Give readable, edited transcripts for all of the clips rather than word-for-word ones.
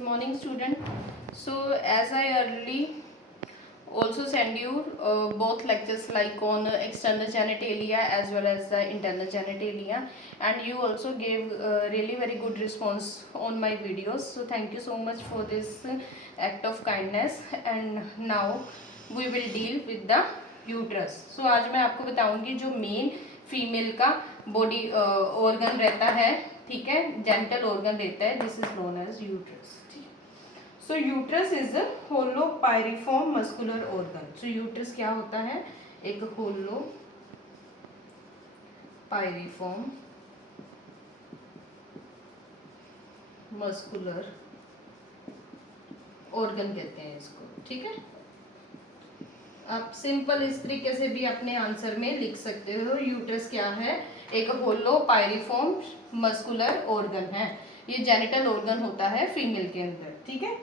Good morning, student. So as I early also send you both lectures like on external genitalia as well as the internal genitalia, and you also gave really very good response on my videos. So thank you so much for this act of kindness. And now we will deal with the uterus. So आज मैं आपको बताऊंगी जो main female का body organ रहता है, ठीक है, जेनिटल ऑर्गन रहता है, this is known as uterus. So uterus is a hollow pyriform muscular organ. So uterus क्या होता है? एक होलो पायरिफॉर्म मस्कुलर ऑर्गन कहते हैं इसको, ठीक है. आप सिंपल इस तरीके से भी अपने आंसर में लिख सकते हो. यूट्रस क्या है? एक होलो पायरिफॉर्म मस्कुलर ऑर्गन है. ये जेनिटल ऑर्गन होता है फीमेल के अंदर, ठीक है.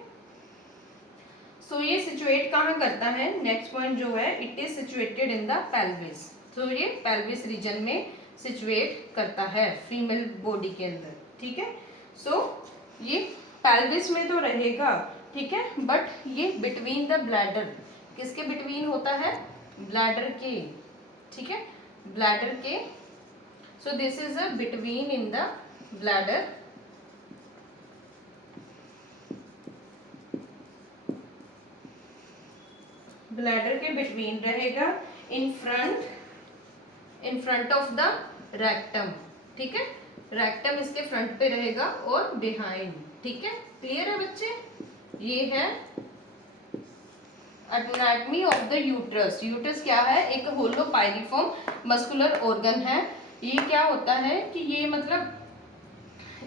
सो ये सिचुएट कहाँ करता है? नेक्स्ट पॉइंट जो है, it is situated in the pelvis. तो ये पेल्विस रीजन में सिचुएट करता है फीमेल बॉडी के अंदर, ठीक है. सो ये पेल्विस में तो रहेगा, ठीक है, बट ये बिटवीन द ब्लैडर, किसके बिटवीन होता है? ब्लैडर के, ठीक है, ब्लैडर के. So this is a between in the bladder. Bladder के बिटवीन रहेगा, in front of the rectum, ठीक है. रेक्टम इसके फ्रंट पे रहेगा और बिहाइंड, ठीक है. क्लियर है बच्चे? ये है anatomy of the uterus. Uterus क्या है? एक होलो पायरिफॉर्म मस्कुलर ऑर्गन है. ये क्या होता है कि ये मतलब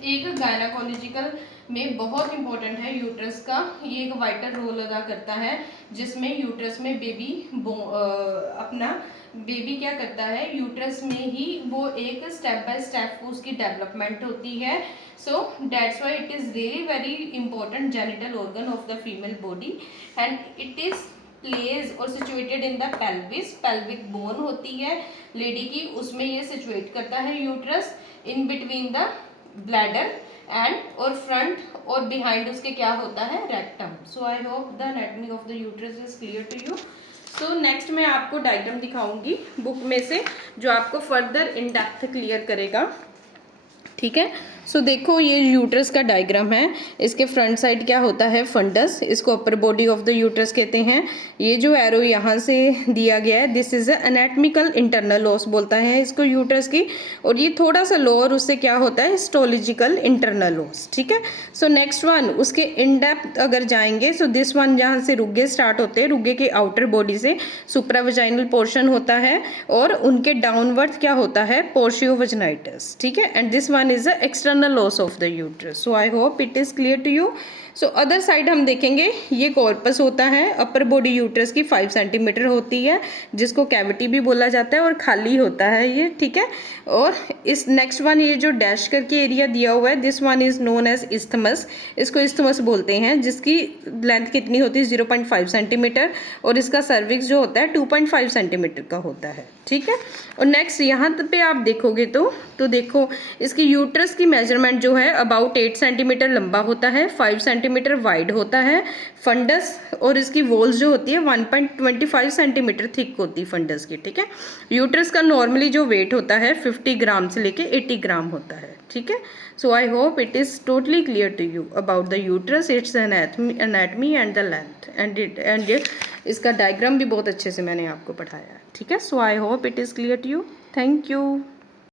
एक गायनाकोलॉजिकल में बहुत इंपॉर्टेंट है यूट्रस का. ये एक वाइटल रोल अदा करता है, जिसमें यूट्रस में बेबी अपना बेबी क्या करता है, यूट्रस में ही वो एक स्टेप बाय स्टेप उसकी डेवलपमेंट होती है. So that's why it is really very important genital organ of the female body, and it is placed और situated in the pelvis. Pelvic bone होती है लेडी की, उसमें ये सिचुएट करता है uterus in between the bladder and और front और बिहाइंड उसके क्या होता है? Rectum. So I hope the anatomy of the uterus is clear to you. So next मैं आपको डायग्राम दिखाऊंगी बुक में से, जो आपको फर्दर इन डेप्थ क्लियर करेगा, ठीक है. सो देखो, ये यूट्रस का डायग्राम है. इसके फ्रंट साइड क्या होता है? फंडस. इसको upper body of the uterus कहते हैं. ये जो एरो यहाँ से दिया गया है, this is anatomical internal loss बोलता है इसको यूट्रस की. और ये थोड़ा सा लोअर, उससे क्या होता है? हिस्टोलॉजिकल इंटरनल लॉस, ठीक है. सो नेक्स्ट वन, उसके इन डेप्थ अगर जाएंगे, सो दिस वन जहाँ से रुगे स्टार्ट होते हैं, रुगे के आउटर बॉडी से सुप्रावजाइनल पोर्शन होता है, और उनके डाउनवर्ड क्या होता है? पोर्शियो वजनाइटस, ठीक है. And this one is the external loss of the uterus. So I hope it is clear to you. So other side हम देखेंगे, ये कॉर्पस होता है. अपर बॉडी यूट्रस की 5 सेंटीमीटर होती है, जिसको कैविटी भी बोला जाता है, और खाली होता है ये, ठीक है. और इस नेक्स्ट वन, ये जो डैश करके एरिया दिया हुआ है, this one is known as isthmus. इसको इस्थमस बोलते हैं, जिसकी लेंथ कितनी होती है? 0.5 सेंटीमीटर. और इसका सर्विक्स जो होता है 2.5 सेंटीमीटर का होता है, ठीक है. और नेक्स्ट यहाँ पे आप देखोगे तो देखो, इसकी यूट्रस की मेजरमेंट जो है अबाउट 8 सेंटीमीटर लंबा होता है, 5 सेंटीमीटर वाइड होता है फंडस. और इसकी वॉल्स जो होती है 1.25 सेंटीमीटर थिक होती है फंडस की, ठीक है. यूट्रस का नॉर्मली जो वेट होता है 50 ग्राम से लेके 80 ग्राम होता है, ठीक है. So I hope it is totally clear to you about the uterus, its anatomy and the length, and इसका डायग्राम भी बहुत अच्छे से मैंने आपको पढ़ाया है, ठीक है. So I hope it is clear to you. Thank you.